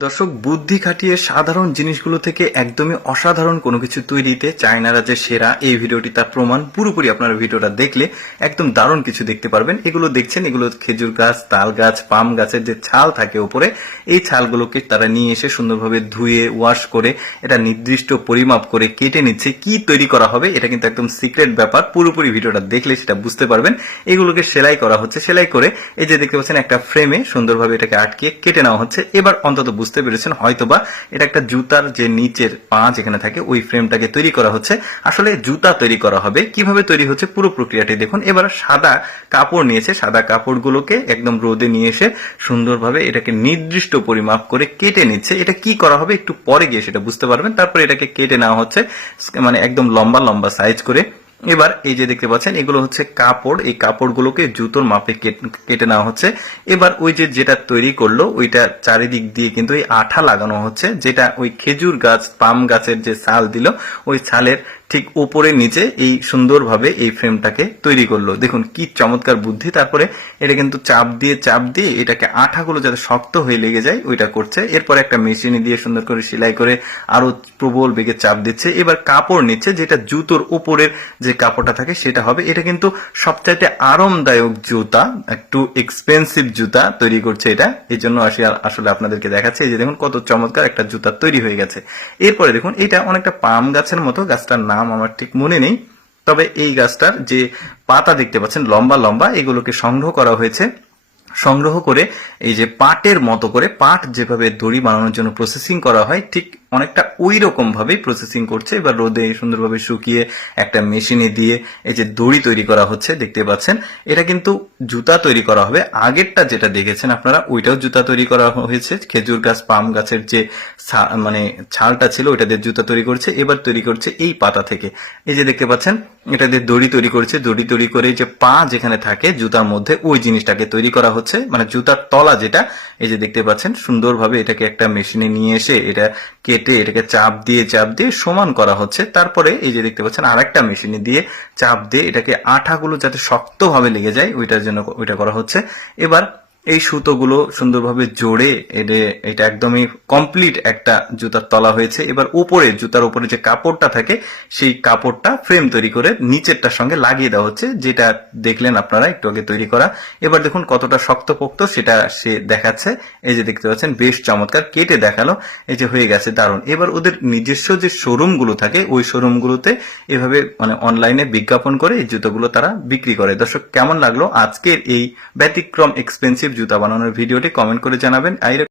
দর্শক, বুদ্ধি খাটিয়ে সাধারণ জিনিসগুলো থেকে একদমই অসাধারণ কোনো কিছু তৈরিতে চায়নারা যে সেরা এই ভিডিওটি তার প্রমাণ। পুরোপুরি আপনারা ভিডিওটা দেখলে একদম দারুণ কিছু দেখতে পারবেন। এগুলো দেখছেন, এগুলো খেজুর গাছ, তাল গাছ, পাম গাছের যে ছাল থাকে ওপরে এই ছালগুলোকে তারা নিয়ে এসে সুন্দরভাবে ধুয়ে ওয়াশ করে, এটা নির্দিষ্ট পরিমাপ করে কেটে নিচ্ছে। কি তৈরি করা হবে, এটা কিন্তু একদম সিক্রেট ব্যাপার। পুরোপুরি ভিডিওটা দেখলে সেটা বুঝতে পারবেন। এগুলোকে সেলাই করা হচ্ছে। সেলাই করে এই যে দেখতে পাচ্ছেন একটা ফ্রেমে সুন্দরভাবে এটাকে আটকে কেটে নেওয়া হচ্ছে। এবার অন্তত বুঝতে পেরেছেন। হয়তোবা এটা একটা জুতার যে নিচের পা যেখানে থাকে, ওই ফ্রেমটাকে তৈরি করা হচ্ছে। আসলে জুতা তৈরি করা হবে। কীভাবে তৈরি হচ্ছে পুরো প্রক্রিয়াটি দেখুন। এবার সাদা কাপড় নিয়েছে। সাদা কাপড়গুলোকে একদম রোদে নিয়ে এসে সুন্দরভাবে এটাকে নির্দিষ্ট পরিমাপ করে কেটে নিচ্ছে। এটা কি করা হবে একটু পরে গিয়ে সেটা বুঝতে পারবেন। তারপরে এটাকে কেটে নেওয়া হচ্ছে মানে একদম লম্বা লম্বা সাইজ করে। এবার এই যে দেখতে পাচ্ছেন, এগুলো হচ্ছে কাপড়। এই কাপড়গুলোকে জুতোর মাপে কেটে নেওয়া হচ্ছে। এবার ওই যে যেটা তৈরি করল, ওইটা চারিদিক দিয়ে কিন্তু এই আঠা লাগানো হচ্ছে, যেটা ওই খেজুর গাছ, পাম গাছের যে ছাল দিল, ওই ছালের ঠিক উপরে নিচে এই সুন্দরভাবে এই ফ্রেমটাকে তৈরি করল। দেখুন, কি চমৎকার বুদ্ধি। তারপরে এটা কিন্তু চাপ দিয়ে চাপ দিয়ে এটাকে আঠাগুলো যাতে শক্ত হয়ে লেগে যায়, ওইটা করছে। এরপর একটা মেশিনে দিয়ে সুন্দর করে সেলাই করে আরও প্রবল বেগে চাপ দিচ্ছে। এবার কাপড় নিচ্ছে, যেটা জুতোর উপরের যে কাপড়টা থাকে সেটা হবে। এটা কিন্তু সবচাইতে আরামদায়ক জুতা, একটু এক্সপেন্সিভ জুতা তৈরি করছে এটা। এই জন্য আসি- আসলে আপনাদেরকে দেখাচ্ছে। এই যে দেখুন, কত চমৎকার একটা জুতা তৈরি হয়ে গেছে। এরপরে দেখুন, এটা অনেকটা পাম গাছের মতো, গাছটার নাম আমার ঠিক মনে নেই। তবে এই গাছটার যে পাতা দেখতে পাচ্ছেন, লম্বা লম্বা, এগুলোকে সংগ্রহ করা হয়েছে। সংগ্রহ করে এই যে পাটের মতো করে পাট যেভাবে দড়ি বানানোর জন্য প্রসেসিং করা হয়, ঠিক অনেকটা ওই রকম ভাবেই প্রসেসিং করছে। এবার রোদে সুন্দরভাবে শুকিয়ে একটা মেশিনে দিয়ে এই যে দড়ি তৈরি করা হচ্ছে, দেখতে পাচ্ছেন। এটা কিন্তু জুতা তৈরি করা হবে। আগেরটা যেটা দেখেছেন আপনারা, ওইটাও জুতা তৈরি করা হয়েছে। খেজুর গাছ, পাম গাছের যে মানে ছালটা ছিল, ওইটা দিয়ে জুতা তৈরি করছে। এবার তৈরি করছে এই পাতা থেকে। এই যে দেখতে পাচ্ছেন, এটা দিয়ে দড়ি তৈরি করছে। দড়ি তৈরি করে যে পা যেখানে থাকে জুতার মধ্যে, ওই জিনিসটাকে তৈরি করা হচ্ছে। মানে জুতার তলা যেটা, এই যে দেখতে পাচ্ছেন, সুন্দরভাবে এটাকে একটা মেশিনে নিয়ে এসে এটা কেটে, এটাকে চাপ দিয়ে চাপ দিয়ে সমান করা হচ্ছে। তারপরে এই যে দেখতে পাচ্ছেন, আরেকটা মেশিনে দিয়ে চাপ দিয়ে এটাকে আঠাগুলো যাতে শক্তভাবে লেগে যায়, ওইটার জন্য ওইটা করা হচ্ছে। এবার এই সুতোগুলো সুন্দরভাবে এডে- এটা একদমই কমপ্লিট একটা জুতার তলা হয়েছে। এবার উপরে, জুতার উপরে যে কাপড়টা থাকে, সেই কাপড়টা ফ্রেম তৈরি করে নিচেরটার সঙ্গে লাগিয়ে দেওয়া হচ্ছে, যেটা দেখলেন আপনারা একটু আগে তৈরি করা। এবার দেখুন কতটা শক্তপোক্ত সেটা সে দেখাচ্ছে। এই যে দেখতে পাচ্ছেন, বেশ চমৎকার কেটে দেখাল। এই যে হয়ে গেছে দারুণ। এবার ওদের নিজস্ব যে শোরুমগুলো থাকে, ওই শোরুমগুলোতে এভাবে মানে অনলাইনে বিজ্ঞাপন করে এই জুতোগুলো তারা বিক্রি করে। দর্শক, কেমন লাগল আজকের এই ব্যতিক্রম এক্সপেন্সিভ জুতা বানানোর ভিডিওটি কমেন্ট করে জানাবেন।